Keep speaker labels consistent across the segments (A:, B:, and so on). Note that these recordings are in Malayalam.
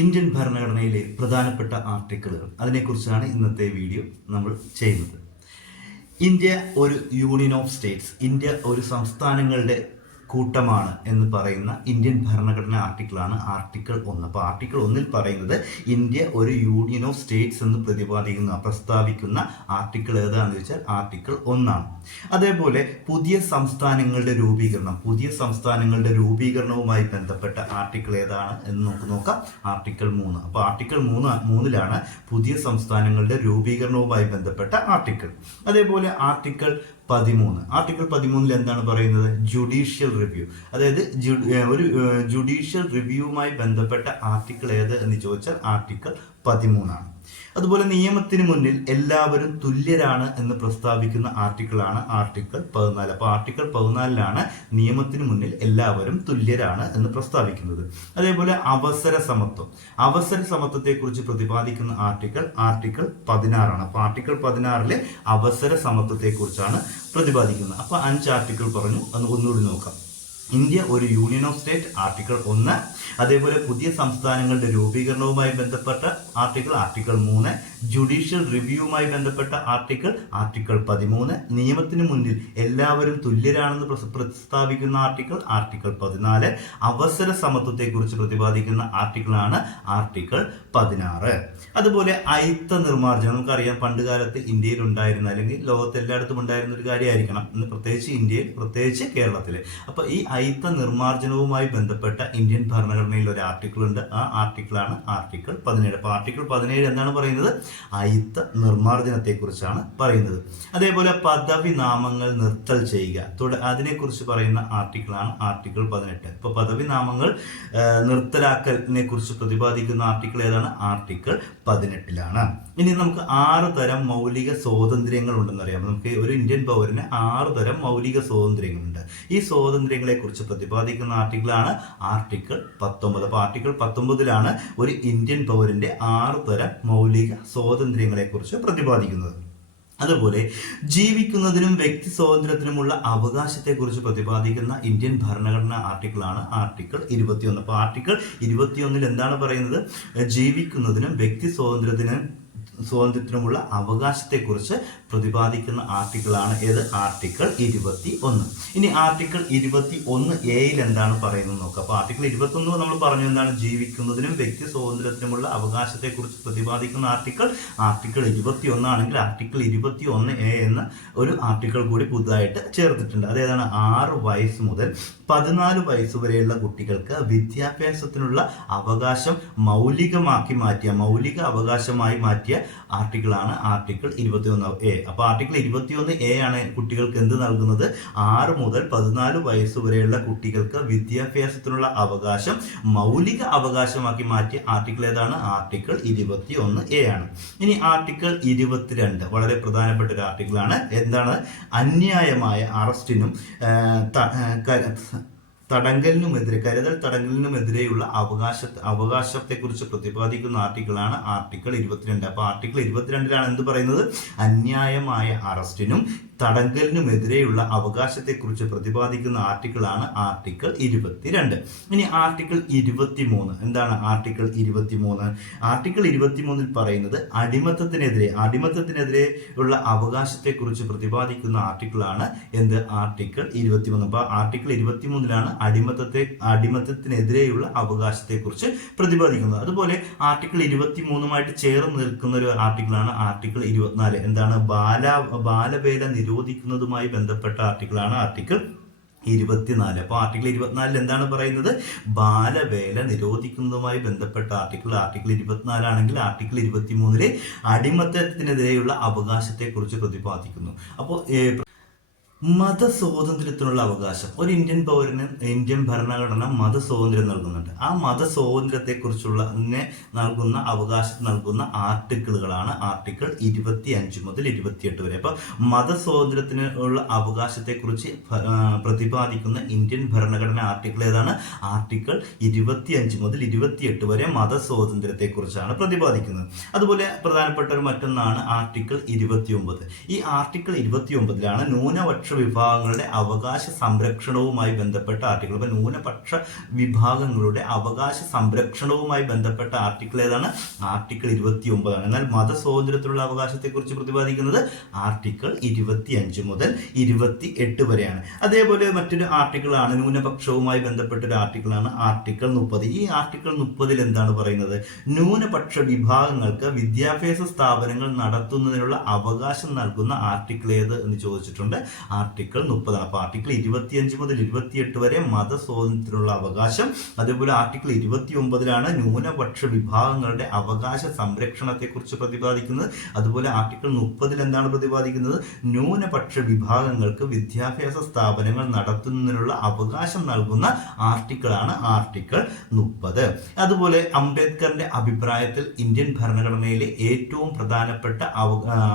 A: ഇന്ത്യൻ ഭരണഘടനയിലെ പ്രധാനപ്പെട്ട ആർട്ടിക്കിളുകൾ അതിനെക്കുറിച്ചാണ് ഇന്നത്തെ വീഡിയോ നമ്മൾ ചെയ്യുന്നത്. ഇന്ത്യ ഒരു യൂണിയൻ ഓഫ് സ്റ്റേറ്റ്സ് ഇന്ത്യ ഒരു സംസ്ഥാനങ്ങളുടെ കൂട്ടമാണ് എന്ന് പറയുന്ന ഇന്ത്യൻ ഭരണഘടന ആർട്ടിക്കിളാണ് ആർട്ടിക്കിൾ ഒന്ന്. അപ്പോൾ ആർട്ടിക്കിൾ ഒന്നിൽ പറയുന്നത് ഇന്ത്യ ഒരു യൂണിയൻ ഓഫ് സ്റ്റേറ്റ്സ് എന്ന് പ്രതിപാദിക്കുന്ന പ്രസ്താവിക്കുന്ന ആർട്ടിക്കിൾ ഏതാണെന്ന് വെച്ചാൽ ആർട്ടിക്കിൾ ഒന്നാണ്. അതേപോലെ പുതിയ സംസ്ഥാനങ്ങളുടെ രൂപീകരണം പുതിയ സംസ്ഥാനങ്ങളുടെ രൂപീകരണവുമായി ബന്ധപ്പെട്ട ആർട്ടിക്കിൾ ഏതാണ് എന്ന് നമുക്ക് നോക്കാം. ആർട്ടിക്കിൾ മൂന്ന്. അപ്പോൾ ആർട്ടിക്കിൾ മൂന്ന് മൂന്നിലാണ് പുതിയ സംസ്ഥാനങ്ങളുടെ രൂപീകരണവുമായി ബന്ധപ്പെട്ട ആർട്ടിക്കിൾ. അതേപോലെ ആർട്ടിക്കിൾ പതിമൂന്ന്. ആർട്ടിക്കിൾ പതിമൂന്നിൽ എന്താണ് പറയുന്നത്? ജുഡീഷ്യൽ റിവ്യൂ അതായത് ഒരു ജുഡീഷ്യൽ റിവ്യൂവുമായി ബന്ധപ്പെട്ട ആർട്ടിക്കിൾ ഏത് എന്ന് ചോദിച്ചാൽ ആർട്ടിക്കിൾ പതിമൂന്നാണ്. അതുപോലെ നിയമത്തിന് മുന്നിൽ എല്ലാവരും തുല്യരാണ് എന്ന് പ്രസ്താവിക്കുന്ന ആർട്ടിക്കിളാണ് ആർട്ടിക്കിൾ പതിനാല്. അപ്പോൾ ആർട്ടിക്കിൾ പതിനാലിലാണ് നിയമത്തിന് മുന്നിൽ എല്ലാവരും തുല്യരാണ് എന്ന് പ്രസ്താവിക്കുന്നത്. അതേപോലെ അവസര സമത്വം. അവസര സമത്വത്തെക്കുറിച്ച് പ്രതിപാദിക്കുന്ന ആർട്ടിക്കിൾ ആർട്ടിക്കിൾ പതിനാറാണ്. അപ്പോൾ ആർട്ടിക്കിൾ പതിനാറിലെ അവസര സമത്വത്തെക്കുറിച്ചാണ് പ്രതിപാദിക്കുന്നത്. അപ്പോൾ അഞ്ച് ആർട്ടിക്കിൾ പറഞ്ഞു. ഒന്ന് ഒന്നുകൂടി നോക്കാം. ഇന്ത്യ ഒരു യൂണിയൻ ഓഫ് സ്റ്റേറ്റ് ആർട്ടിക്കിൾ ഒന്ന് അതേപോലെ പുതിയ സംസ്ഥാനങ്ങളുടെ രൂപീകരണവുമായി ബന്ധപ്പെട്ട ആർട്ടിക്കിൾ ആർട്ടിക്കിൾ മൂന്ന് ജുഡീഷ്യൽ റിവ്യൂവുമായി ബന്ധപ്പെട്ട ആർട്ടിക്കിൾ ആർട്ടിക്കിൾ പതിമൂന്ന് നിയമത്തിന് മുന്നിൽ എല്ലാവരും തുല്യരാണെന്ന് പ്രസ്താവിക്കുന്ന ആർട്ടിക്കിൾ ആർട്ടിക്കിൾ പതിനാല് അവസര സമത്വത്തെക്കുറിച്ച് പ്രതിപാദിക്കുന്ന ആർട്ടിക്കിളാണ് ആർട്ടിക്കിൾ പതിനാറ്. അതുപോലെ അയിത്ത നിർമ്മാർജനം. നമുക്കറിയാം പണ്ട് കാലത്ത് ഇന്ത്യയിൽ ഉണ്ടായിരുന്ന അല്ലെങ്കിൽ ലോകത്ത് എല്ലായിടത്തും ഉണ്ടായിരുന്ന ഒരു കാര്യമായിരിക്കണം. ഇന്ന് പ്രത്യേകിച്ച് ഇന്ത്യയിൽ പ്രത്യേകിച്ച് കേരളത്തിൽ അപ്പോൾ ഈ അയിത്ത നിർമ്മാർജനവുമായി ബന്ധപ്പെട്ട ഇന്ത്യൻ ഭരണഘടനയിൽ ഒരു ആർട്ടിക്കിൾ ഉണ്ട് ആ ആർട്ടിക്കിളാണ് ആർട്ടിക്കിൾ പതിനേഴ്. അപ്പോൾ ആർട്ടിക്കിൾ പതിനേഴ് എന്താണ് പറയുന്നത്? അയിത്ത നിർമ്മാർജനത്തെക്കുറിച്ചാണ് പറയുന്നത്. അതേപോലെ പദവി നാമങ്ങൾ നിർത്തൽ ചെയ്യുക. തുട അതിനെക്കുറിച്ച് പറയുന്ന ആർട്ടിക്കിളാണ് ആർട്ടിക്കിൾ പതിനെട്ട്. ഇപ്പോൾ പദവി നാമങ്ങൾ നിർത്തലാക്കലിനെ കുറിച്ച് പ്രതിപാദിക്കുന്ന ആർട്ടിക്കിൾ ഏതാണ്? ആർട്ടിക്കിൾ പതിനെട്ടിലാണ്. ഇനി നമുക്ക് ആറ് തരം മൗലിക സ്വാതന്ത്ര്യങ്ങൾ ഉണ്ടെന്ന് അറിയാം നമുക്ക് ഒരു ഇന്ത്യൻ പൗരന് ആറ് തരം മൗലിക സ്വാതന്ത്ര്യങ്ങളുണ്ട്. ഈ സ്വാതന്ത്ര്യങ്ങളെ കുറിച്ച് പ്രതിപാദിക്കുന്ന ആർട്ടിക്കിളാണ് ആർട്ടിക്കിൾ പത്തൊമ്പത്. അപ്പോൾ ആർട്ടിക്കിൾ പത്തൊമ്പതിലാണ് ഒരു ഇന്ത്യൻ പൗരന്റെ ആറ് തരം മൗലിക സ്വാതന്ത്ര്യങ്ങളെ കുറിച്ച് പ്രതിപാദിക്കുന്നത്. അതുപോലെ ജീവിക്കുന്നതിനും വ്യക്തി സ്വാതന്ത്ര്യത്തിനുമുള്ള അവകാശത്തെക്കുറിച്ച് പ്രതിപാദിക്കുന്ന ഇന്ത്യൻ ഭരണഘടന ആർട്ടിക്കിളാണ് ആർട്ടിക്കിൾ ഇരുപത്തിയൊന്ന്. അപ്പോൾ ആർട്ടിക്കിൾ ഇരുപത്തിയൊന്നിൽ എന്താണ് പറയുന്നത്? ജീവിക്കുന്നതിനും വ്യക്തി സ്വാതന്ത്ര്യത്തിനും സ്വാതന്ത്ര്യത്തിനുമുള്ള അവകാശത്തെക്കുറിച്ച് പ്രതിപാദിക്കുന്ന ആർട്ടിക്കിളാണ് ഏത്? ആർട്ടിക്കിൾ ഇരുപത്തി ഒന്ന് ഇനി ആർട്ടിക്കിൾ ഇരുപത്തി ഒന്ന് എയിൽ എന്താണ് പറയുന്നത് നോക്കുക അപ്പോൾ ആർട്ടിക്കിൾ ഇരുപത്തി ഒന്ന് നമ്മൾ പറഞ്ഞു എന്താണ്? ജീവിക്കുന്നതിനും വ്യക്തി സ്വാതന്ത്ര്യത്തിനുമുള്ള അവകാശത്തെക്കുറിച്ച് പ്രതിപാദിക്കുന്ന ആർട്ടിക്കിൾ. ആർട്ടിക്കിൾ ഇരുപത്തി ഒന്നാണെങ്കിൽ ആർട്ടിക്കിൾ ഇരുപത്തി ഒന്ന് എ എന്ന ഒരു ആർട്ടിക്കിൾ കൂടി പുതുതായിട്ട് ചേർത്തിട്ടുണ്ട്. അതേതാണ്? ആറ് വയസ്സ് മുതൽ പതിനാല് വയസ്സ് വരെയുള്ള കുട്ടികൾക്ക് വിദ്യാഭ്യാസത്തിനുള്ള അവകാശം മൗലികമാക്കി മാറ്റിയ മൗലിക അവകാശമായി മാറ്റിയ ആർട്ടിക്കിളാണ് ആർട്ടിക്കിൾ ഇരുപത്തി ഒന്ന് എ. അപ്പോൾ ആർട്ടിക്കിൾ ഇരുപത്തിയൊന്ന് എ ആണ് കുട്ടികൾക്ക് എന്ത് നൽകുന്നത്? ആറ് മുതൽ പതിനാല് വയസ്സ് വരെയുള്ള കുട്ടികൾക്ക് വിദ്യാഭ്യാസത്തിനുള്ള അവകാശം മൗലിക അവകാശമാക്കി മാറ്റിയ ആർട്ടിക്കിൾ ഏതാണ്? ആർട്ടിക്കിൾ ഇരുപത്തി ഒന്ന് എ ആണ്. ഇനി ആർട്ടിക്കിൾ ഇരുപത്തിരണ്ട് വളരെ പ്രധാനപ്പെട്ട ഒരു ആർട്ടിക്കിൾ ആണ്. എന്താണ്? അന്യായമായ അറസ്റ്റിനും തടങ്കലിനുമെതിരെ കരുതൽ തടങ്കലിനുമെതിരെയുള്ള അവകാശ അവകാശത്തെക്കുറിച്ച് പ്രതിപാദിക്കുന്ന ആർട്ടിക്കിളാണ് ആർട്ടിക്കിൾ ഇരുപത്തിരണ്ട്. അപ്പോൾ ആർട്ടിക്കിൾ ഇരുപത്തിരണ്ടിലാണ് എന്ത് പറയുന്നത്? അന്യായമായ അറസ്റ്റിനും തടങ്കലിനുമെതിരെയുള്ള അവകാശത്തെക്കുറിച്ച് പ്രതിപാദിക്കുന്ന ആർട്ടിക്കിളാണ് ആർട്ടിക്കിൾ ഇരുപത്തിരണ്ട്. ഇനി ആർട്ടിക്കിൾ ഇരുപത്തിമൂന്ന്. എന്താണ് ആർട്ടിക്കിൾ ഇരുപത്തിമൂന്ന്? ആർട്ടിക്കിൾ ഇരുപത്തിമൂന്നിൽ പറയുന്നത് അടിമത്തത്തിനെതിരെ അടിമത്തത്തിനെതിരെ ഉള്ള അവകാശത്തെക്കുറിച്ച് പ്രതിപാദിക്കുന്ന ആർട്ടിക്കിളാണ് എന്ത്? ആർട്ടിക്കിൾ ഇരുപത്തിമൂന്ന്. അപ്പോൾ ആർട്ടിക്കിൾ ഇരുപത്തിമൂന്നിലാണ് അടിമത്തത്തെ അടിമത്തത്തിനെതിരെയുള്ള അവകാശത്തെക്കുറിച്ച് പ്രതിപാദിക്കുന്നത്. അതുപോലെ ആർട്ടിക്കിൾ ഇരുപത്തിമൂന്നുമായിട്ട് ചേർന്ന് നിൽക്കുന്ന ഒരു ആർട്ടിക്കിളാണ് ആർട്ടിക്കിൾ ഇരുപത്തിനാല്. എന്താണ്? ബാല ബാലവേല നിരോധിക്കുന്നതുമായി ബന്ധപ്പെട്ട ആർട്ടിക്കിളാണ് ആർട്ടിക്കിൾ ഇരുപത്തിനാല്. അപ്പോൾ ആർട്ടിക്കിൾ ഇരുപത്തിനാലിൽ എന്താണ് പറയുന്നത്? ബാലവേല നിരോധിക്കുന്നതുമായി ബന്ധപ്പെട്ട ആർട്ടിക്കിൾ. ആർട്ടിക്കിൾ ഇരുപത്തിനാലാണെങ്കിൽ ആർട്ടിക്കിൾ ഇരുപത്തിമൂന്നിലെ അടിമത്തത്തിനെതിരെയുള്ള അവകാശത്തെക്കുറിച്ച് പ്രതിപാദിക്കുന്നു. അപ്പോൾ മതസ്വാതന്ത്ര്യത്തിനുള്ള അവകാശം. ഒരു ഇന്ത്യൻ പൗരന് ഇന്ത്യൻ ഭരണഘടന മതസ്വാതന്ത്ര്യം നൽകുന്നുണ്ട്. ആ മതസ്വാതന്ത്ര്യത്തെക്കുറിച്ചുള്ള കുറിച്ചുള്ള നൽകുന്ന അവകാശം നൽകുന്ന ആർട്ടിക്കിളുകളാണ് ആർട്ടിക്കിൾ ഇരുപത്തി അഞ്ച് മുതൽ ഇരുപത്തിയെട്ട് വരെ. അപ്പോൾ മതസ്വാതന്ത്ര്യത്തിനുള്ള അവകാശത്തെക്കുറിച്ച് പ്രതിപാദിക്കുന്ന ഇന്ത്യൻ ഭരണഘടന ആർട്ടിക്കിൾ ഏതാണ്? ആർട്ടിക്കിൾ ഇരുപത്തിയഞ്ച് മുതൽ ഇരുപത്തിയെട്ട് വരെ മതസ്വാതന്ത്ര്യത്തെക്കുറിച്ചാണ് പ്രതിപാദിക്കുന്നത്. അതുപോലെ പ്രധാനപ്പെട്ട ഒരു മറ്റൊന്നാണ് ആർട്ടിക്കിൾ ഇരുപത്തി ഈ ആർട്ടിക്കിൾ ഇരുപത്തി ഒമ്പതിലാണ് ന്യൂനപക്ഷ വിഭാഗങ്ങളുടെ അവകാശ സംരക്ഷണവുമായി ബന്ധപ്പെട്ട ആർട്ടിക്കിൾ അപ്പൊ ന്യൂനപക്ഷ വിഭാഗങ്ങളുടെ അവകാശ സംരക്ഷണവുമായി ബന്ധപ്പെട്ട ആർട്ടിക്കിൾ ഏതാണ്? ആർട്ടിക്കിൾ ഇരുപത്തി ഒമ്പതാണ് എന്നാൽ മതസ്വാതന്ത്ര്യത്തിലുള്ള അവകാശത്തെക്കുറിച്ച് പ്രതിപാദിക്കുന്നത് ആർട്ടിക്കിൾ ഇരുപത്തി അഞ്ച് മുതൽ ഇരുപത്തി എട്ട് വരെയാണ്. അതേപോലെ മറ്റൊരു ആർട്ടിക്കിളാണ് ന്യൂനപക്ഷവുമായി ബന്ധപ്പെട്ട ഒരു ആർട്ടിക്കിളാണ് ആർട്ടിക്കിൾ മുപ്പത്. ഈ ആർട്ടിക്കിൾ മുപ്പതിൽ എന്താണ് പറയുന്നത്? ന്യൂനപക്ഷ വിഭാഗങ്ങൾക്ക് വിദ്യാഭ്യാസ സ്ഥാപനങ്ങൾ നടത്തുന്നതിനുള്ള അവകാശം നൽകുന്ന ആർട്ടിക്കിൾ ഏത് എന്ന് ചോദിച്ചിട്ടുണ്ട്? ആർട്ടിക്കിൾ മുപ്പതാണ്. അപ്പൊ ആർട്ടിക്കിൾ ഇരുപത്തിയഞ്ച് മുതൽ ഇരുപത്തിയെട്ട് വരെ മതസ്വാതന്ത്ര്യത്തിനുള്ള അവകാശം. അതേപോലെ ആർട്ടിക്കിൾ ഇരുപത്തി ഒമ്പതിലാണ് ന്യൂനപക്ഷ വിഭാഗങ്ങളുടെ അവകാശ സംരക്ഷണത്തെക്കുറിച്ച് പ്രതിപാദിക്കുന്നത്. അതുപോലെ ആർട്ടിക്കിൾ മുപ്പതിൽ എന്താണ് പ്രതിപാദിക്കുന്നത്? ന്യൂനപക്ഷ വിഭാഗങ്ങൾക്ക് വിദ്യാഭ്യാസ സ്ഥാപനങ്ങൾ നടത്തുന്നതിനുള്ള അവകാശം നൽകുന്ന ആർട്ടിക്കിളാണ് ആർട്ടിക്കിൾ മുപ്പത്. അതുപോലെ അംബേദ്കറിന്റെ അഭിപ്രായത്തിൽ ഇന്ത്യൻ ഭരണഘടനയിലെ ഏറ്റവും പ്രധാനപ്പെട്ട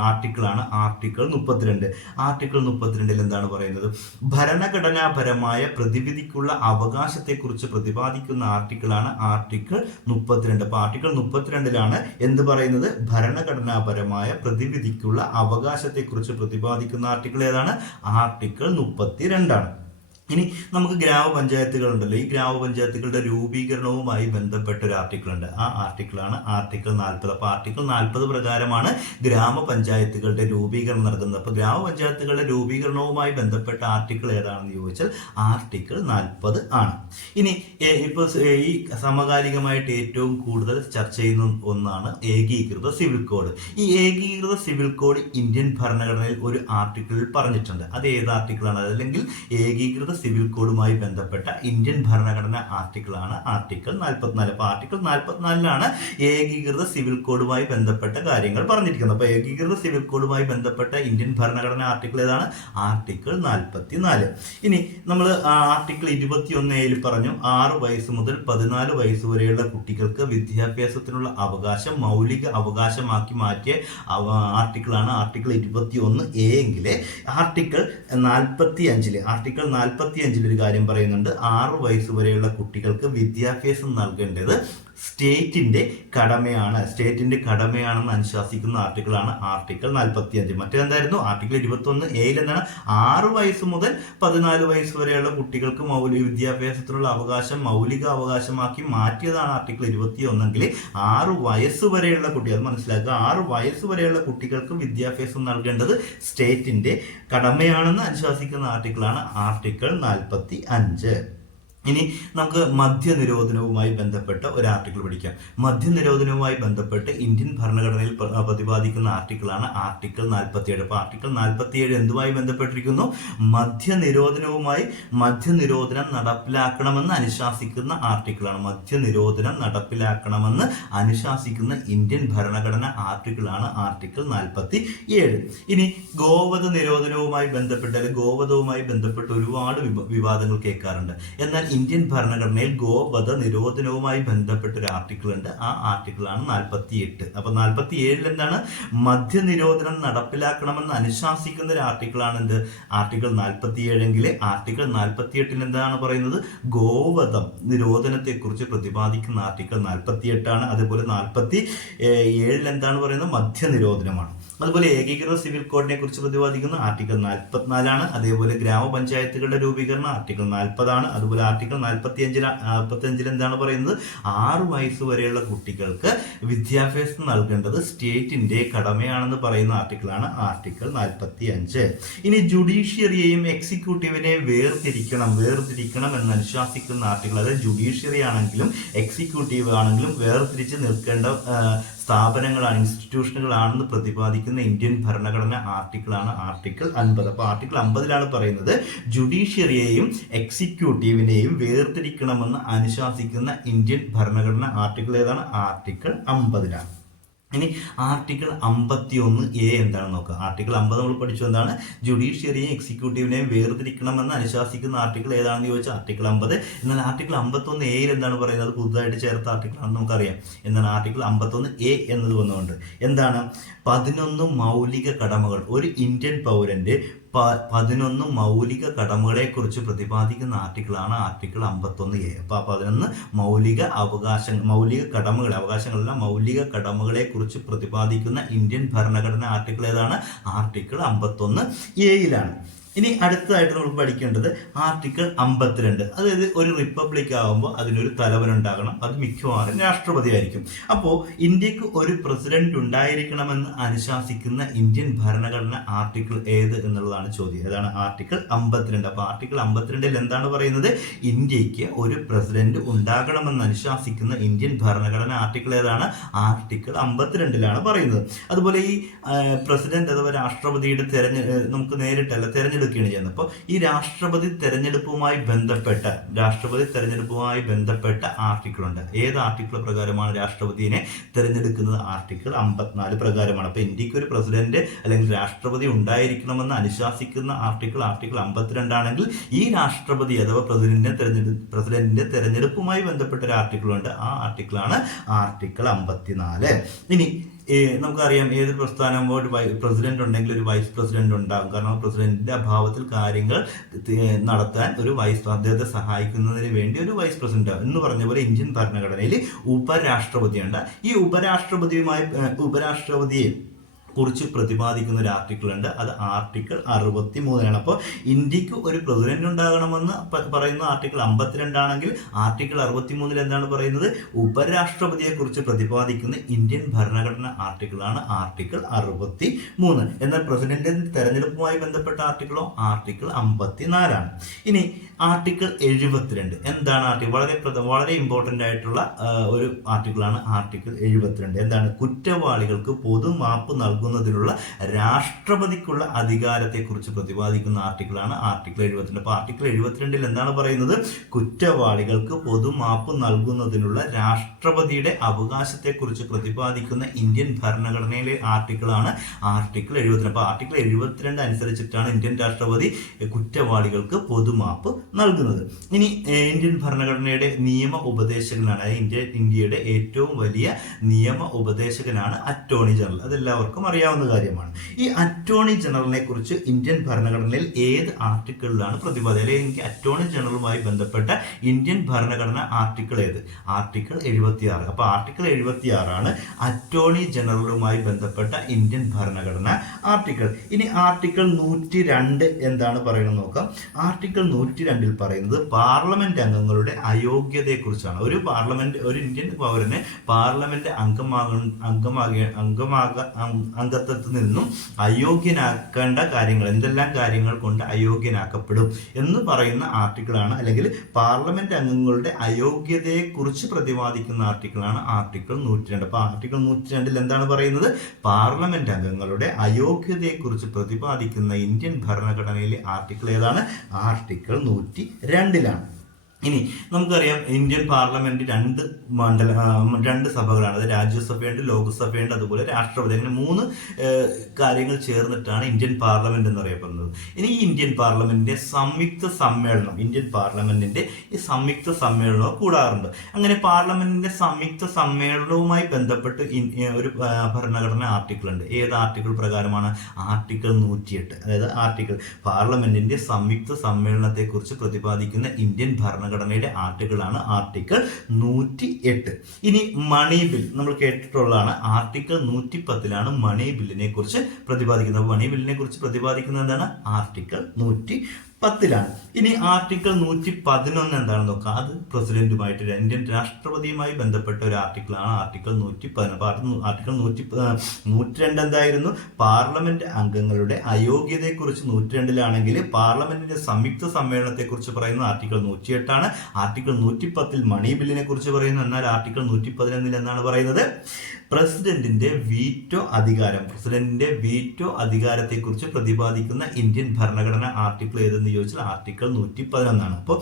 A: ആർട്ടിക്കിളാണ് ആർട്ടിക്കിൾ മുപ്പത്തിരണ്ട്. ആർട്ടിക്കിൾ മുപ്പത്തിരണ്ടിൽ എന്താണ് പറയുന്നത്? ഭരണഘടനാപരമായ പ്രതിവിധിക്കുള്ള അവകാശത്തെക്കുറിച്ച് പ്രതിപാദിക്കുന്ന ആർട്ടിക്കിളാണ് ആർട്ടിക്കിൾ മുപ്പത്തിരണ്ട്. അപ്പൊ ആർട്ടിക്കിൾ മുപ്പത്തിരണ്ടിലാണ് എന്ത് പറയുന്നത്? ഭരണഘടനാപരമായ പ്രതിവിധിക്കുള്ള അവകാശത്തെക്കുറിച്ച് പ്രതിപാദിക്കുന്ന ആർട്ടിക്കിൾ ഏതാണ്? ആർട്ടിക്കിൾ മുപ്പത്തിരണ്ടാണ്. ഇനി നമുക്ക് ഗ്രാമപഞ്ചായത്തുകൾ ഉണ്ടല്ലോ ഈ ഗ്രാമപഞ്ചായത്തുകളുടെ രൂപീകരണവുമായി ബന്ധപ്പെട്ട ഒരു ആർട്ടിക്കിൾ ഉണ്ട് ആ ആർട്ടിക്കിളാണ് ആർട്ടിക്കിൾ നാൽപ്പത്. അപ്പോൾ ആർട്ടിക്കിൾ നാൽപ്പത് പ്രകാരമാണ് ഗ്രാമപഞ്ചായത്തുകളുടെ രൂപീകരണം നടക്കുന്നത്. അപ്പോൾ ഗ്രാമപഞ്ചായത്തുകളുടെ രൂപീകരണവുമായി ബന്ധപ്പെട്ട ആർട്ടിക്കിൾ ഏതാണെന്ന് ചോദിച്ചാൽ ആർട്ടിക്കിൾ നാൽപ്പത് ആണ്. ഇനി ഇപ്പോൾ ഈ സമകാലികമായിട്ട് ഏറ്റവും കൂടുതൽ ചർച്ച ചെയ്യുന്ന ഒന്നാണ് ഏകീകൃത സിവിൽ കോഡ്. ഈ ഏകീകൃത സിവിൽ കോഡ് ഇന്ത്യൻ ഭരണഘടനയിൽ ഒരു ആർട്ടിക്കിളിൽ പറഞ്ഞിട്ടുണ്ട്. അത് ഏത് ആർട്ടിക്കിളാണ്? അതല്ലെങ്കിൽ ഏകീകൃത സിവിൽ കോഡുമായി ബന്ധപ്പെട്ട ഇന്ത്യൻ ഭരണഘടന ആർട്ടിക്കിളാണ്. ആർട്ടിക്കിൾ നാൽപ്പത്തിനാല് അപ്പൊ ആർട്ടിക്കിൾ നാൽപ്പത്തിനാലിലാണ് ഏകീകൃത സിവിൽ കോഡുമായി ബന്ധപ്പെട്ട കാര്യങ്ങൾ പറഞ്ഞിരിക്കുന്നത്. അപ്പൊ ഏകീകൃത സിവിൽ കോഡുമായി ബന്ധപ്പെട്ട ഇന്ത്യൻ ഭരണഘടന ആർട്ടിക്കിൾ ഏതാണ്? ആർട്ടിക്കിൾ നാൽപ്പത്തിനാല് ഇനി നമ്മൾ ആർട്ടിക്കിൾ ഇരുപത്തിയൊന്ന് എയിൽ പറഞ്ഞു ആറ് വയസ്സ് മുതൽ പതിനാല് വയസ്സ് വരെയുള്ള കുട്ടികൾക്ക് വിദ്യാഭ്യാസത്തിനുള്ള അവകാശം മൗലിക അവകാശമാക്കി മാറ്റിയ ആർട്ടിക്കിളാണ് ആർട്ടിക്കിൾ ഇരുപത്തി ഒന്ന് എ എങ്കിൽ ആർട്ടിക്കിൾ നാൽപ്പത്തി അഞ്ചിൽ ആർട്ടിക്കിൾ നാൽപ്പത്തി അഞ്ചിൽ ഒരു കാര്യം പറയുന്നുണ്ട്. ആറ് വയസ്സ് വരെയുള്ള കുട്ടികൾക്ക് വിദ്യാഭ്യാസം നൽകേണ്ടത് സ്റ്റേറ്റിന്റെ കടമയാണ്. സ്റ്റേറ്റിന്റെ കടമയാണെന്ന് അനുശാസിക്കുന്ന ആർട്ടിക്കിളാണ് ആർട്ടിക്കിൾ നാൽപ്പത്തി അഞ്ച് മറ്റേതെന്തായിരുന്നു? ആർട്ടിക്കിൾ ഇരുപത്തി ഒന്ന് എയിൽ എന്താണ് ആറ് വയസ്സ് മുതൽ പതിനാല് വയസ്സ് വരെയുള്ള കുട്ടികൾക്ക് മൗലിക വിദ്യാഭ്യാസത്തിനുള്ള അവകാശം മൗലിക അവകാശമാക്കി മാറ്റിയതാണ് ആർട്ടിക്കിൾ ഇരുപത്തി ഒന്നെങ്കിൽ ആറ് വയസ്സ് വരെയുള്ള കുട്ടികൾ അത് മനസ്സിലാക്കുക. ആറ് വയസ്സ് വരെയുള്ള കുട്ടികൾക്ക് വിദ്യാഭ്യാസം നൽകേണ്ടത് സ്റ്റേറ്റിന്റെ കടമയാണെന്ന് അനുശാസിക്കുന്ന ആർട്ടിക്കിളാണ് ആർട്ടിക്കിൾ നാൽപ്പത്തി അഞ്ച് ഇനി നമുക്ക് മദ്യനിരോധനവുമായി ബന്ധപ്പെട്ട ഒരു ആർട്ടിക്കിൾ പഠിക്കാം. മദ്യനിരോധനവുമായി ബന്ധപ്പെട്ട് ഇന്ത്യൻ ഭരണഘടനയിൽ പ്ര- പ്രതിപാദിക്കുന്ന ആർട്ടിക്കിളാണ് ആർട്ടിക്കിൾ നാൽപ്പത്തിയേഴ് അപ്പോൾ ആർട്ടിക്കിൾ നാൽപ്പത്തിയേഴ് എന്തുമായി ബന്ധപ്പെട്ടിരിക്കുന്നു? മദ്യനിരോധനവുമായി മദ്യനിരോധനം നടപ്പിലാക്കണമെന്ന് അനുശാസിക്കുന്ന ആർട്ടിക്കിളാണ് മദ്യനിരോധനം നടപ്പിലാക്കണമെന്ന് അനുശാസിക്കുന്ന ഇന്ത്യൻ ഭരണഘടന ആർട്ടിക്കിളാണ് ആർട്ടിക്കിൾ നാൽപ്പത്തി ഏഴ് ഇനി ഗോവധ നിരോധനവുമായി ബന്ധപ്പെട്ട് അല്ലെങ്കിൽ ഗോവധവുമായി ബന്ധപ്പെട്ട് ഒരുപാട് വിവാദങ്ങൾ കേൾക്കാറുണ്ട്. എന്നാൽ ഇന്ത്യൻ ഭരണഘടനയിൽ ഗോവധ നിരോധനവുമായി ബന്ധപ്പെട്ട ഒരു ആർട്ടിക്കിൾ ഉണ്ട്. ആ ആർട്ടിക്കിളാണ് നാൽപ്പത്തി എട്ട് അപ്പൊ നാൽപ്പത്തി ഏഴിൽ എന്താണ് മദ്യനിരോധനം നടപ്പിലാക്കണമെന്ന് അനുശാസിക്കുന്ന ഒരു ആർട്ടിക്കിളാണ് എന്ത്? ആർട്ടിക്കിൾ നാൽപ്പത്തി ഏഴെങ്കിൽ ആർട്ടിക്കിൾ നാൽപ്പത്തി എട്ടിൽ എന്താണ് പറയുന്നത്? ഗോവധം നിരോധനത്തെ കുറിച്ച് പ്രതിപാദിക്കുന്ന ആർട്ടിക്കിൾ നാൽപ്പത്തി എട്ടാണ് അതുപോലെ നാൽപ്പത്തി ഏഴിൽ എന്താണ് പറയുന്നത്? മദ്യനിരോധനമാണ് അതുപോലെ ഏകീകൃത സിവിൽ കോഡിനെ കുറിച്ച് പ്രതിപാദിക്കുന്ന ആർട്ടിക്കിൾ നാൽപ്പത്തിനാലാണ്. അതേപോലെ ഗ്രാമപഞ്ചായത്തുകളുടെ രൂപീകരണം ആർട്ടിക്കിൾ നാൽപ്പതാണ്. അതുപോലെ ആർട്ടിക്കിൾ നാൽപ്പത്തി അഞ്ചിൽ നാൽപ്പത്തി അഞ്ചിൽ എന്താണ് പറയുന്നത്? ആറ് വയസ്സ് വരെയുള്ള കുട്ടികൾക്ക് വിദ്യാഭ്യാസം നൽകേണ്ടത് സ്റ്റേറ്റിന്റെ കടമയാണെന്ന് പറയുന്ന ആർട്ടിക്കിളാണ് ആർട്ടിക്കിൾ നാൽപ്പത്തി അഞ്ച് ഇനി ജുഡീഷ്യറിയെയും എക്സിക്യൂട്ടീവിനെ വേർതിരിക്കണം വേർതിരിക്കണം എന്ന് അനുശാസിക്കുന്ന ആർട്ടിക്കിൾ അതായത് ജുഡീഷ്യറി ആണെങ്കിലും എക്സിക്യൂട്ടീവ് ആണെങ്കിലും വേർതിരിച്ച് നിൽക്കേണ്ട സ്ഥാപനങ്ങളാണ് ഇൻസ്റ്റിറ്റ്യൂഷനുകളാണെന്ന് പ്രതിപാദിക്കുന്ന ഇന്ത്യൻ ഭരണഘടന ആർട്ടിക്കിളാണ് ആർട്ടിക്കിൾ അൻപത്. അപ്പോൾ ആർട്ടിക്കിൾ അമ്പതിലാണ് പറയുന്നത് ജുഡീഷ്യറിയെയും എക്സിക്യൂട്ടീവിനെയും വേർതിരിക്കണമെന്ന് അനുശാസിക്കുന്ന ഇന്ത്യൻ ഭരണഘടന ആർട്ടിക്കിൾ ഏതാണ്? ആർട്ടിക്കിൾ അമ്പതിലാണ് ഇനി ആർട്ടിക്കിൾ അമ്പത്തി ഒന്ന് എ എന്താണ് നോക്കുക. ആർട്ടിക്കിൾ അമ്പത് നമ്മൾ പഠിച്ചു എന്താണ്? ജുഡീഷ്യറിയെയും എക്സിക്യൂട്ടീവിനെയും വേർതിരിക്കണമെന്ന് അനുശാസിക്കുന്ന ആർട്ടിക്കിൾ ഏതാണെന്ന് ചോദിച്ചാൽ ആർട്ടിക്കിൾ അമ്പത്. എന്നാൽ ആർട്ടിക്കിൾ അമ്പത്തൊന്ന് എയിൽ എന്താണ് പറയുന്നത്? പുതുതായിട്ട് ചേർത്ത ആർട്ടിക്കിൾ ആണെന്ന് നമുക്കറിയാം. എന്നാൽ ആർട്ടിക്കിൾ അമ്പത്തൊന്ന് എ എന്നത് വന്നുകൊണ്ട് എന്താണ്? പതിനൊന്ന് മൗലിക കടമകൾ. ഒരു ഇന്ത്യൻ പൗരന്റെ പതിനൊന്ന് മൗലിക കടമകളെ കുറിച്ച് പ്രതിപാദിക്കുന്ന ആർട്ടിക്കിളാണ് ആർട്ടിക്കിൾ അമ്പത്തൊന്ന് എ. അപ്പൊ ആ പതിനൊന്ന് മൗലിക അവകാശങ്ങൾ മൗലിക കടമകൾ അവകാശങ്ങളല്ല മൗലിക കടമകളെ കുറിച്ച് പ്രതിപാദിക്കുന്ന ഇന്ത്യൻ ഭരണഘടന ആർട്ടിക്കിൾ ഏതാണ്? ആർട്ടിക്കിൾ അമ്പത്തൊന്ന് എയിലാണ്. ഇനി അടുത്തതായിട്ട് നമ്മൾ പഠിക്കേണ്ടത് ആർട്ടിക്കിൾ അമ്പത്തിരണ്ട്. അതായത് ഒരു റിപ്പബ്ലിക് ആകുമ്പോൾ അതിനൊരു തലവൻ ഉണ്ടാകണം. അത് മിക്കവാറും രാഷ്ട്രപതി ആയിരിക്കും. അപ്പോൾ ഇന്ത്യയ്ക്ക് ഒരു പ്രസിഡന്റ് ഉണ്ടായിരിക്കണമെന്ന് അനുശാസിക്കുന്ന ഇന്ത്യൻ ഭരണഘടന ആർട്ടിക്കിൾ ഏത് എന്നുള്ളതാണ് ചോദ്യം. അതാണ് ആർട്ടിക്കിൾ അമ്പത്തിരണ്ട്? അപ്പോൾ ആർട്ടിക്കിൾ അമ്പത്തിരണ്ടിൽ എന്താണ് പറയുന്നത്? ഇന്ത്യയ്ക്ക് ഒരു പ്രസിഡന്റ് ഉണ്ടാകണമെന്ന് അനുശാസിക്കുന്ന ഇന്ത്യൻ ഭരണഘടന ആർട്ടിക്കിൾ ഏതാണ്? ആർട്ടിക്കിൾ അമ്പത്തിരണ്ടിലാണ് പറയുന്നത്. അതുപോലെ ഈ പ്രസിഡന്റ് അഥവാ രാഷ്ട്രപതിയുടെ തെരഞ്ഞെ നമുക്ക് നേരിട്ടല്ല തെരഞ്ഞെടുക്കുകയാണ് ചെയ്യുന്നത്. അപ്പോൾ ഈ രാഷ്ട്രപതി തെരഞ്ഞെടുപ്പുമായി ബന്ധപ്പെട്ട രാഷ്ട്രപതി തെരഞ്ഞെടുപ്പുമായി ബന്ധപ്പെട്ട ആർട്ടിക്കിൾ ഉണ്ട്. ഏത് ആർട്ടിക്കിൾ പ്രകാരമാണ് രാഷ്ട്രപതിയെ തിരഞ്ഞെടുക്കുന്നത്? ആർട്ടിക്കിൾ അമ്പത്തിനാല് പ്രകാരമാണ്. അപ്പോൾ ഇന്ത്യയ്ക്ക് ഒരു പ്രസിഡന്റ് അല്ലെങ്കിൽ രാഷ്ട്രപതി ഉണ്ടായിരിക്കണമെന്ന് അനുശാസിക്കുന്ന ആർട്ടിക്കിൾ ആർട്ടിക്കിൾ അമ്പത്തിരണ്ടാണെങ്കിൽ ഈ രാഷ്ട്രപതി അഥവാ പ്രസിഡന്റിനെ തെരഞ്ഞെടുപ്പ് പ്രസിഡന്റിന്റെ തെരഞ്ഞെടുപ്പുമായി ബന്ധപ്പെട്ട ഒരു ആർട്ടിക്കിൾ ഉണ്ട്. ആ ആർട്ടിക്കിളാണ് ആർട്ടിക്കിൾ അമ്പത്തിനാല്. ഇനി നമുക്കറിയാം ഏത് പ്രസ്ഥാനം ഒരു പ്രസിഡന്റ് ഉണ്ടെങ്കിൽ ഒരു വൈസ് പ്രസിഡന്റ് ഉണ്ടാകും. കാരണം പ്രസിഡന്റിന്റെ അഭാവത്തിൽ കാര്യങ്ങൾ നടത്താൻ ഒരു വൈസ് അദ്ദേഹത്തെ സഹായിക്കുന്നതിന് വേണ്ടി ഒരു വൈസ് പ്രസിഡന്റ് എന്ന് പറഞ്ഞ പോലെ ഇന്ത്യൻ ഭരണഘടനയിൽ ഉപരാഷ്ട്രപതിയുണ്ട്. ഈ ഉപരാഷ്ട്രപതിയുമായി ഉപരാഷ്ട്രപതിയെ കുറിച്ച് പ്രതിപാദിക്കുന്ന ഒരു ആർട്ടിക്കിൾ ഉണ്ട്. അത് ആർട്ടിക്കിൾ അറുപത്തി മൂന്നിനാണ് അപ്പോൾ ഇന്ത്യയ്ക്ക് ഒരു പ്രസിഡന്റ് ഉണ്ടാകണമെന്ന് പറയുന്ന ആർട്ടിക്കിൾ അമ്പത്തിരണ്ടാണെങ്കിൽ ആർട്ടിക്കിൾ അറുപത്തി മൂന്നിൽ എന്താണ് പറയുന്നത്? ഉപരാഷ്ട്രപതിയെ കുറിച്ച് പ്രതിപാദിക്കുന്ന ഇന്ത്യൻ ഭരണഘടന ആർട്ടിക്കിളാണ് ആർട്ടിക്കിൾ അറുപത്തി മൂന്ന് എന്നാൽ പ്രസിഡന്റിന്റെ തെരഞ്ഞെടുപ്പുമായി ബന്ധപ്പെട്ട ആർട്ടിക്കിളോ ആർട്ടിക്കിൾ അമ്പത്തിനാലാണ് ഇനി ആർട്ടിക്കിൾ എഴുപത്തിരണ്ട്. എന്താണ് ആർട്ടിക്കിൾ വളരെ വളരെ ഇമ്പോർട്ടന്റ് ആയിട്ടുള്ള ഒരു ആർട്ടിക്കിളാണ് ആർട്ടിക്കിൾ എഴുപത്തിരണ്ട്. എന്താണ്? കുറ്റവാളികൾക്ക് പൊതുമാപ്പ് നൽകുന്നതിനുള്ള രാഷ്ട്രപതിക്കുള്ള അധികാരത്തെക്കുറിച്ച് പ്രതിപാദിക്കുന്ന ആർട്ടിക്കിളാണ് ആർട്ടിക്കിൾ എഴുപത്തിരണ്ട്. അപ്പോൾ ആർട്ടിക്കിൾ എഴുപത്തിരണ്ടിൽ എന്താണ് പറയുന്നത്? കുറ്റവാളികൾക്ക് പൊതുമാപ്പ് നൽകുന്നതിനുള്ള രാഷ്ട്രപതിയുടെ അവകാശത്തെക്കുറിച്ച് പ്രതിപാദിക്കുന്ന ഇന്ത്യൻ ഭരണഘടനയിലെ ആർട്ടിക്കിളാണ് ആർട്ടിക്കിൾ എഴുപത്തിരണ്ട്. അപ്പോൾ ആർട്ടിക്കിൾ എഴുപത്തിരണ്ട് അനുസരിച്ചിട്ടാണ് ഇന്ത്യൻ രാഷ്ട്രപതി കുറ്റവാളികൾക്ക് പൊതുമാപ്പ് നൽകുന്നത്. ഇനി ഇന്ത്യൻ ഭരണഘടനയുടെ നിയമ ഉപദേശകനാണ് അതായത് ഇന്ത്യ ഇന്ത്യയുടെ ഏറ്റവും വലിയ നിയമ ഉപദേശകനാണ് അറ്റോർണി ജനറൽ. അതെല്ലാവർക്കും അറിയാവുന്ന കാര്യമാണ്. ഈ അറ്റോർണി ജനറലിനെ കുറിച്ച് ഇന്ത്യൻ ഭരണഘടനയിൽ ഏത് ആർട്ടിക്കിളിലാണ് പ്രതിപാദ്യം അല്ലെങ്കിൽ അറ്റോർണി ജനറലുമായി ബന്ധപ്പെട്ട ഇന്ത്യൻ ഭരണഘടന ആർട്ടിക്കിൾ ഏത്? ആർട്ടിക്കിൾ എഴുപത്തി ആറ് അപ്പൊ ആർട്ടിക്കിൾ എഴുപത്തി ആറാണ് അറ്റോർണി ജനറലുമായി ബന്ധപ്പെട്ട ഇന്ത്യൻ ഭരണഘടന ആർട്ടിക്കിൾ ഇനി ആർട്ടിക്കിൾ നൂറ്റി രണ്ട് എന്താണ് പറയുന്നത് നോക്കാം. ആർട്ടിക്കിൾ നൂറ്റി രണ്ടിൽ പറയുന്നത് പാർലമെന്റ് അംഗങ്ങളുടെ അയോഗ്യതയെക്കുറിച്ചാണ്. ഒരു പാർലമെന്റ് ഒരു ഇന്ത്യൻ പൗരന് പാർലമെന്റ് അംഗമാക അംഗമാക അം- അംഗത്വത്തിൽ നിന്നും അയോഗ്യനാക്കേണ്ട കാര്യങ്ങൾ എന്തെല്ലാം കാര്യങ്ങൾ കൊണ്ട് അയോഗ്യനാക്കപ്പെടും എന്ന് പറയുന്ന ആർട്ടിക്കിളാണ്. അല്ലെങ്കിൽ പാർലമെന്റ് അംഗങ്ങളുടെ അയോഗ്യതയെക്കുറിച്ച് പ്രതിപാദിക്കുന്ന ആർട്ടിക്കിളാണ് ആർട്ടിക്കിൾ നൂറ്റി രണ്ട് അപ്പൊ ആർട്ടിക്കിൾ നൂറ്റി രണ്ടിൽ എന്താണ് പറയുന്നത്? പാർലമെന്റ് അംഗങ്ങളുടെ അയോഗ്യതയെക്കുറിച്ച് പ്രതിപാദിക്കുന്ന ഇന്ത്യൻ ഭരണഘടനയിലെ ആർട്ടിക്കിൾ ഏതാണ്? ആർട്ടിക്കിൾ നൂറ്റി രണ്ടിലാണ് ഇനി നമുക്കറിയാം ഇന്ത്യൻ പാർലമെന്റ് രണ്ട് മണ്ഡല രണ്ട് സഭകളാണ്. അത് രാജ്യസഭയുണ്ട് ലോക്സഭയുണ്ട് അതുപോലെ രാഷ്ട്രപതി. അങ്ങനെ മൂന്ന് കാര്യങ്ങൾ ചേർന്നിട്ടാണ് ഇന്ത്യൻ പാർലമെന്റ് എന്ന് അറിയപ്പെടുന്നത് ഇനി ഈ ഇന്ത്യൻ പാർലമെന്റിന്റെ സംയുക്ത സമ്മേളനം ഇന്ത്യൻ പാർലമെന്റിന്റെ ഈ സംയുക്ത സമ്മേളനവും കൂടാറുണ്ട്. അങ്ങനെ പാർലമെന്റിന്റെ സംയുക്ത സമ്മേളനവുമായി ബന്ധപ്പെട്ട് ഒരു ഭരണഘടന ആർട്ടിക്കിൾ ഉണ്ട് ഏത് ആർട്ടിക്കിൾ പ്രകാരമാണ്? ആർട്ടിക്കിൾ നൂറ്റിയെട്ട്. അതായത് ആർട്ടിക്കിൾ പാർലമെന്റിന്റെ സംയുക്ത സമ്മേളനത്തെക്കുറിച്ച് പ്രതിപാദിക്കുന്ന ഇന്ത്യൻ ഭരണഘടനയുടെ ആർട്ടിക്കിളാണ് ആർട്ടിക്കിൾ നൂറ്റി എട്ട് ഇനി മണി ബിൽ നമ്മൾ കേട്ടിട്ടുള്ളതാണ്. ആർട്ടിക്കിൾ നൂറ്റി പത്തിലാണ് മണി ബില്ലിനെ കുറിച്ച് പ്രതിപാദിക്കുന്നത്. മണി ബില്ലിനെ കുറിച്ച് പ്രതിപാദിക്കുന്നത് എന്താണ്? ആർട്ടിക്കിൾ നൂറ്റി പത്തിലാണ്. ഇനി ആർട്ടിക്കിൾ നൂറ്റി പതിനൊന്ന് എന്താണെന്ന് നോക്കാം. അത് പ്രസിഡന്റുമായിട്ട് ഇന്ത്യൻ രാഷ്ട്രപതിയുമായി ബന്ധപ്പെട്ട ഒരു ആർട്ടിക്കിളാണ്. ആർട്ടിക്കിൾ നൂറ്റി പതിനൊന്ന് ആർട്ടിക്കിൾ നൂറ്റി നൂറ്റി രണ്ട് എന്തായിരുന്നു? പാർലമെന്റ് അംഗങ്ങളുടെ അയോഗ്യതയെക്കുറിച്ച് നൂറ്റി രണ്ടിലാണെങ്കിൽ പാർലമെന്റിന്റെ സംയുക്ത സമ്മേളനത്തെക്കുറിച്ച് പറയുന്ന ആർട്ടിക്കിൾ നൂറ്റിയെട്ടാണ്. ആർട്ടിക്കിൾ നൂറ്റി പത്തിൽ മണി ബില്ലിനെ കുറിച്ച് പറയുന്നു എന്നാൽ ആർട്ടിക്കിൾ നൂറ്റി പതിനൊന്നിൽ എന്നാണ് പറയുന്നത്? പ്രസിഡന്റിന്റെ വീറ്റോ അധികാരം പ്രസിഡന്റിന്റെ വീറ്റോ അധികാരത്തെക്കുറിച്ച് പ്രതിപാദിക്കുന്ന ഇന്ത്യൻ ഭരണഘടന ആർട്ടിക്കിൾ ഏതെന്ന് ചോദിച്ചാൽ ആർട്ടിക്കിൾ നൂറ്റി പതിനൊന്നാണ് അപ്പോൾ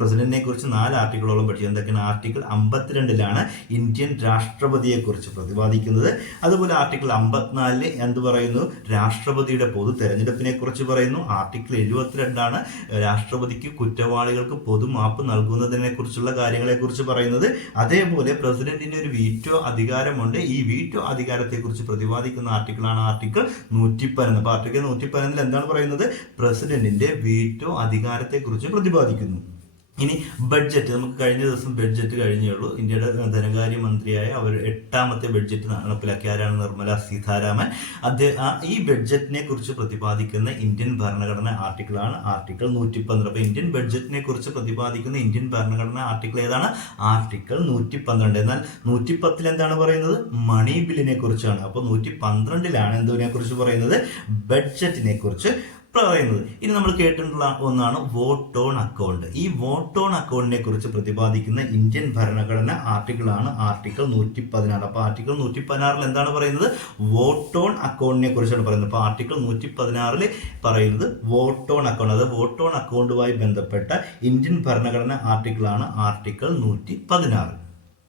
A: പ്രസിഡന്റിനെ കുറിച്ച് നാല് ആർട്ടിക്കിളോളം പഠിച്ചു. എന്തൊക്കെയാണ് ആർട്ടിക്കിൾ അമ്പത്തിരണ്ടിലാണ് ഇന്ത്യൻ രാഷ്ട്രപതിയെ കുറിച്ച് പ്രതിപാദിക്കുന്നത്. അതുപോലെ ആർട്ടിക്കിൾ അമ്പത്തിനാലിൽ എന്ത് പറയുന്നു? രാഷ്ട്രപതിയുടെ പൊതു തെരഞ്ഞെടുപ്പിനെ കുറിച്ച് പറയുന്നു. ആർട്ടിക്കിൾ എഴുപത്തിരണ്ടാണ് രാഷ്ട്രപതിക്ക് കുറ്റവാളികൾക്ക് പൊതുമാപ്പ് നൽകുന്നതിനെ കുറിച്ചുള്ള കാര്യങ്ങളെ കുറിച്ച് പറയുന്നത്. അതേപോലെ പ്രസിഡന്റിന്റെ ഒരു വീറ്റോ അധികാരമുണ്ട്. ഈ വീറ്റോ അധികാരത്തെക്കുറിച്ച് പ്രതിപാദിക്കുന്ന ആർട്ടിക്കിളാണ് ആർട്ടിക്കിൾ നൂറ്റി പതിനൊന്ന് ആർട്ടിക്കിൾ നൂറ്റി പതിനൊന്നിൽ എന്താണ് പറയുന്നത്? പ്രസിഡന്റിന്റെ വീറ്റോ അധികാരത്തെക്കുറിച്ച് പ്രതിപാദിക്കുന്നു. ഇനി ബഡ്ജറ്റ് നമുക്ക് കഴിഞ്ഞ ദിവസം ബഡ്ജറ്റ് കഴിഞ്ഞേ ഉള്ളൂ. ഇന്ത്യയുടെ ധനകാര്യമന്ത്രിയായ അവർ എട്ടാമത്തെ ബഡ്ജറ്റ് നടപ്പിലാക്കിയ ആരാണ് നിർമ്മല സീതാരാമൻ? അദ്ദേഹം ഈ ബഡ്ജറ്റിനെ കുറിച്ച് പ്രതിപാദിക്കുന്ന ഇന്ത്യൻ ഭരണഘടന ആർട്ടിക്കിൾ ആണ്. ആർട്ടിക്കിൾ നൂറ്റി പന്ത്രണ്ട് അപ്പൊ ഇന്ത്യൻ ബഡ്ജറ്റിനെ കുറിച്ച് പ്രതിപാദിക്കുന്ന ഇന്ത്യൻ ഭരണഘടന ആർട്ടിക്കിൾ ഏതാണ്? ആർട്ടിക്കിൾ നൂറ്റി പന്ത്രണ്ട് എന്നാൽ നൂറ്റി പത്തിൽ എന്താണ് പറയുന്നത്? മണി ബില്ലിനെ കുറിച്ചാണ്. അപ്പോൾ നൂറ്റി പന്ത്രണ്ടിലാണ് എന്തിനെ കുറിച്ച് പറയുന്നത്? ബഡ്ജറ്റിനെ കുറിച്ച്. പറയുന്നത് ഇനി നമ്മൾ കേട്ടിട്ടുള്ള ഒന്നാണ് വോട്ട് ഓൺ അക്കൗണ്ട് ഈ വോട്ട് ഓൺ അക്കൗണ്ടിനെ കുറിച്ച് പ്രതിപാദിക്കുന്ന ഇന്ത്യൻ ഭരണഘടന ആർട്ടിക്കിൾ ആണ് ആർട്ടിക്കിൾ നൂറ്റി പതിനാറ് അപ്പോൾ ആർട്ടിക്കിൾ നൂറ്റി പതിനാറിൽ എന്താണ് പറയുന്നത്? വോട്ട് ഓൺ അക്കൗണ്ടിനെ കുറിച്ചാണ് പറയുന്നത്. അപ്പോൾ ആർട്ടിക്കിൾ നൂറ്റി പതിനാറിൽ പറയുന്നത് വോട്ട് ഓൺ അക്കൗണ്ട് അത് വോട്ട് ഓൺ അക്കൗണ്ടുമായി ബന്ധപ്പെട്ട ഇന്ത്യൻ ഭരണഘടന ആർട്ടിക്കിൾ ആണ് ആർട്ടിക്കിൾ നൂറ്റി പതിനാറ്